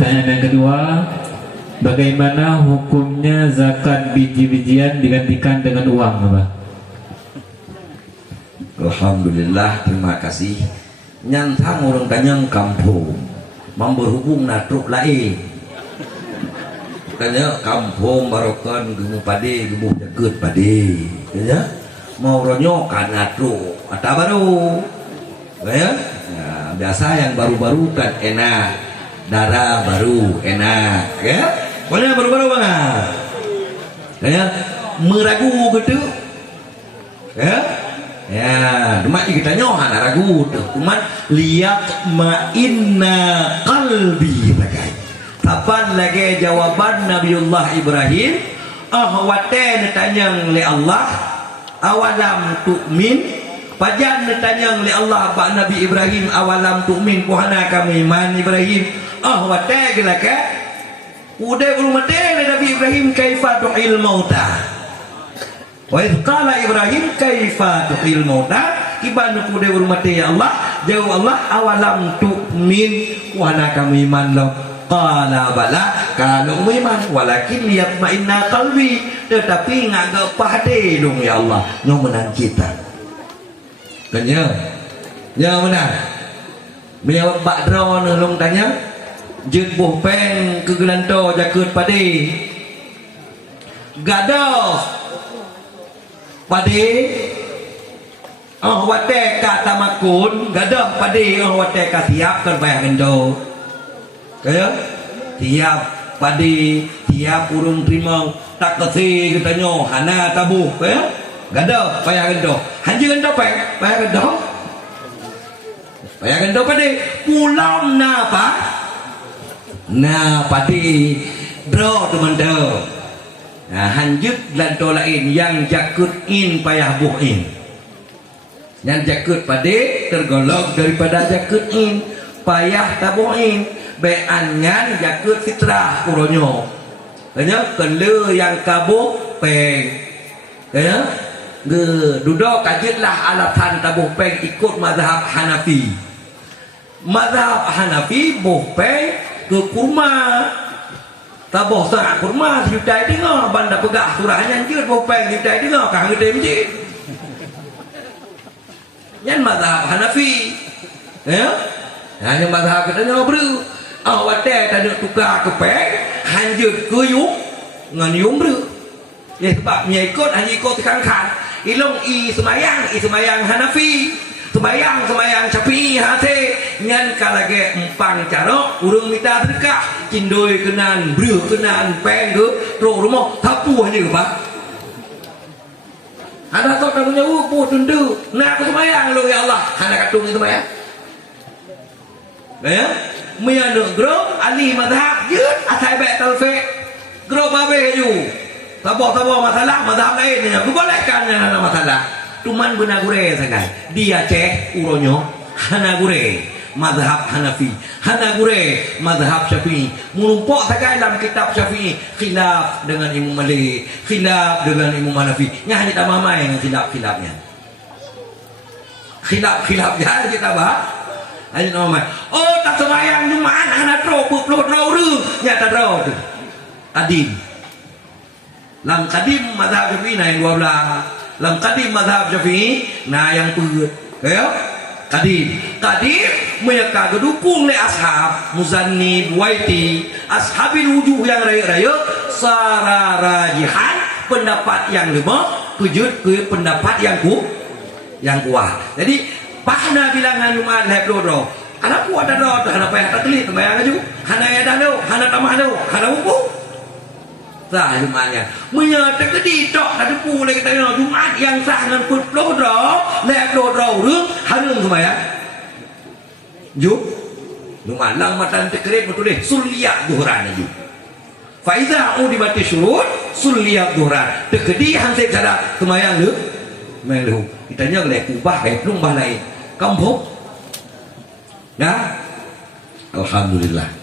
Pertanyaan yang kedua, bagaimana hukumnya zakat biji-bijian digantikan dengan uang, Abah? Alhamdulillah, terima kasih. Nyantang orang tanyang kampung berhubung natruk lain tanya kampung barokan gemu pade gemuh jaket pade ya mau ronyokan natruk atau baru ya nah, biasa yang baru-baru kan enak darah baru enak ya pokoknya baru-baru banget ya meragu gitu ya ya cuma kita nyohan ragu cuma lihat mainna qalbi bagai kapan lagi jawaban Nabiullah Ibrahim wate tanyang li Allah awalam tu'min pajan tanyang li Allah pak Nabi Ibrahim awalam tu'min kuhana kami iman Ibrahim wate gelaka udah belum mate Nabi Ibrahim kaifa tu'il mauta wa idh qala Ibrahim kaifa tuhil mauta ibanu kude urmati ya Allah jauh Allah awalam tu'min wana kami iman lo qala bala kalau iman walakin liyatma'inna qalbi tetapi ngagak pade dong ya Allah yang menang kita kanya yang menang biar bak dro nolong tanya jen boh peng kegelanto jakut pade gadoh pade wate kata makun gadah pade wate katiap kan bayar gendo kaya tiap pade tiap urung terima tak kesi katanya hana tabu kaya gadah bayar gendo hanji gendo bayar gendo pade pulang napa na pade draw teman dah. Nah, hanjut lanto lain yang jakut in payah buhin. Yang jakut pade tergolong daripada jakut in payah tabuhin. Beangan jakut fitrah kuronyo. Kanya kele yang kabuh peng. Kanya duduk kajitlah alatan tabuh peng ikut mazhab Hanafi. Mazhab Hanafi buh peng ke kurma. Taboh sangat kurma diutai dengar banda pegah surahnya anjir bopeng diutai dengar kah gede masjid yang mazhab Hanafi ya hanya mazhab katanya bro wate tadi tukar kepeng hanjut kuyuk ngan yung bro ya sebabnya ikut hanya ikut tekan-kan ilong semayang Hanafi semayang Syafi'i hati ngan kalage empang cara urung minta sedekah cindoi kenan bru kenan peng ke ro rumah tapu hanya ke pak ada kau punya upu tundu nah aku semayang lo ya Allah hana katung semayang ya mia nuk gro ali madhab yut asai baik talfe gro babe ju taboh masalah madhab lain bolehkan yang ada masalah cuman benar gure sangat dia cek uronyo hana gure madhab Hanafi hana gure madhab Syafi'i menumpuk sakai dalam kitab Syafi'i khilaf dengan Imam Malik khilaf dengan Imam Hanafi nya hanya tambah main khilafnya kita bahas hanya tambah main tak semayang Jumat hana tro nya tak tro kadim lam kadim madhab Syafi'i nah yang 12 lam kadim mazhab Syafi'i nah yang put ya kadim mereka gedukung le ashab Muzannib Waiti ashabil wujuh yang raya sararajihan pendapat yang lemah kujud ke pendapat yang kuat jadi pahna bilangan Jumat lep dodo anakku ada dodo hana payah taklit bayang aju hana ya dano hana tamah do hana wuku sah Jumatnya menyata ke tok ada pula kita Jumat yang sah dengan putlo lep do rung harung semaya Jumat lang matan tekrib betul deh suliyak duhran ju faiza udibati syurut suliyak duhran tekedi hansip sada semayang lu melu kitanya lek ubah kayak belum balai kampung ya alhamdulillah